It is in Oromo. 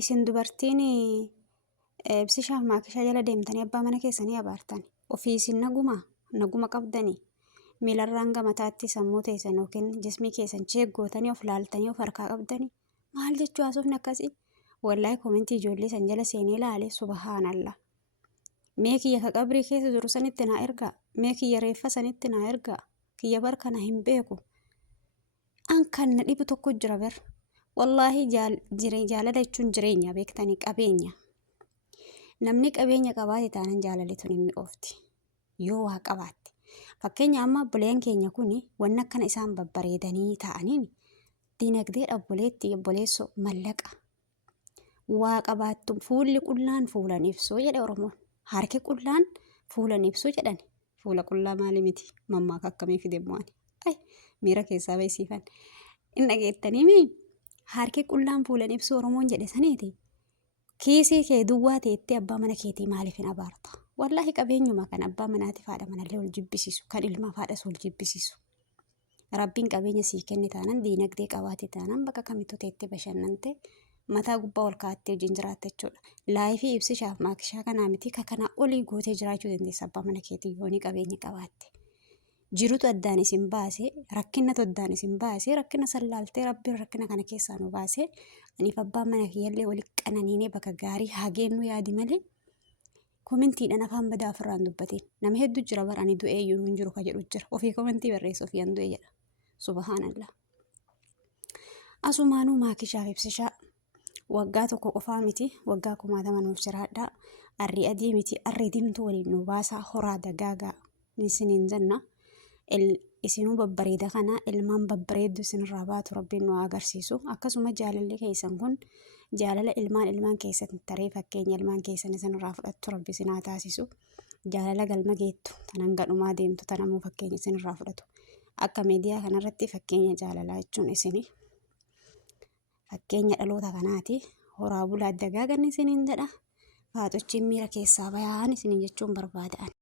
isin dubartiin ibsishaaf maakishaa jala deemtanii abbaa mana keessanii abaartan ofii isin naguma qabdanii miilarraan gamataatti sammuu teessan yookiin jismii keessan cheeggootanii of laaltanii of harkaa qabdanii maal jechuu haasofni akkasii wallaahi koomentii ijoollee san jala seenee ilaale subhaanallah. Mee kiyya ka qabrii keessa jiru sanitti naa ergaa mee kiyya reeffa sanitti naa ergaa kiyya bar kana hin beeku an kan na dhibu tokko jira bar wallaahi jaalala jechuun jireenya beektanii qabeenya namni qabeenya qabaate taanan jaalalitun hin mi'oofti yoo waa qabaatte fakkeenya amma obboleen keenya kuni wanna akkana isaan babbareedanii ta'aniin dinagdee obboleessoo mallaqa waa qabaattu fuulli qullaan fuulan ibsuu jedhe Oromoon harki qullaan fuulan ibsuu jedhan fuula qullaa maali miti mammaaka akkamii fidemmoo ani miira keessaa beesiifan hin dhageettanii harki qullaan fuulan ibsuu Oromoon jedhe saniiti kiisii kee duwwaa teettee abbaa mana keetii maaliif hin abaarta wallaahi qabeenyuma kan abbaa manaatiif haadha manallee ol jibbisiisu kan ilmaaf haadhas ol jibbisiisu rabbiin qabeenya sii kenne taanan diinagdee qabaate taanan bakka kamittuu teettee bashannante mataa gubbaa ol kaa'attee wajjin jiraatta jechuudha. Laayifii ibsishaaf maakishaa kanaa miti ka kanaa olii gootee jiraachuu dandeessa abbaa mana keetii yoonii qabeenya qabaatte. Jirutu addaan isin baasee rakkinatu addaan isin baasee rakkina sallaaltee rabbiin rakkina kana keessaa nu baasee aniif abbaan mana kiyyallee wali qananiinee bakka gaarii hageennu yaadi malee koomentiidhaan afaan badaa ofirraan dubbateen nama hedduu jira barani du'ee iyyuu hin jiru ka jedhu jira ofii koomentii barreessa ofii an du'e jedha subhaanallah. Asumaanuu maakishaaf ibsishaa waggaa tokko qofaa miti waggaa 1000 nuuf jiraadhaa arrii adii miti arrii diimtuu waliin nu baasaa horaa dagaagaa isiniin jenna isinuu babbareeda kana ilmaan babbareeddu isinirraa baatu rabbiin nu agarsiisu akkasuma jaalalli keessan kun jaalala ilmaan keessan taree fakkeenya ilmaan keessan isinirraa fudhattu rabbi isin haa taasisu jaalala galma geettu tanan gadhumaa deemtu tanamuu fakkeenya isinirraa fudhatu akka miidiyaa kanarratti fakkeenya jaalalaa jechuun isini fakkeenya dhaloota kanaati horaa bulaa dagaagan isiniin jedha faatochiin miira keessaa bayaan isiniin jechuun barbaada'an.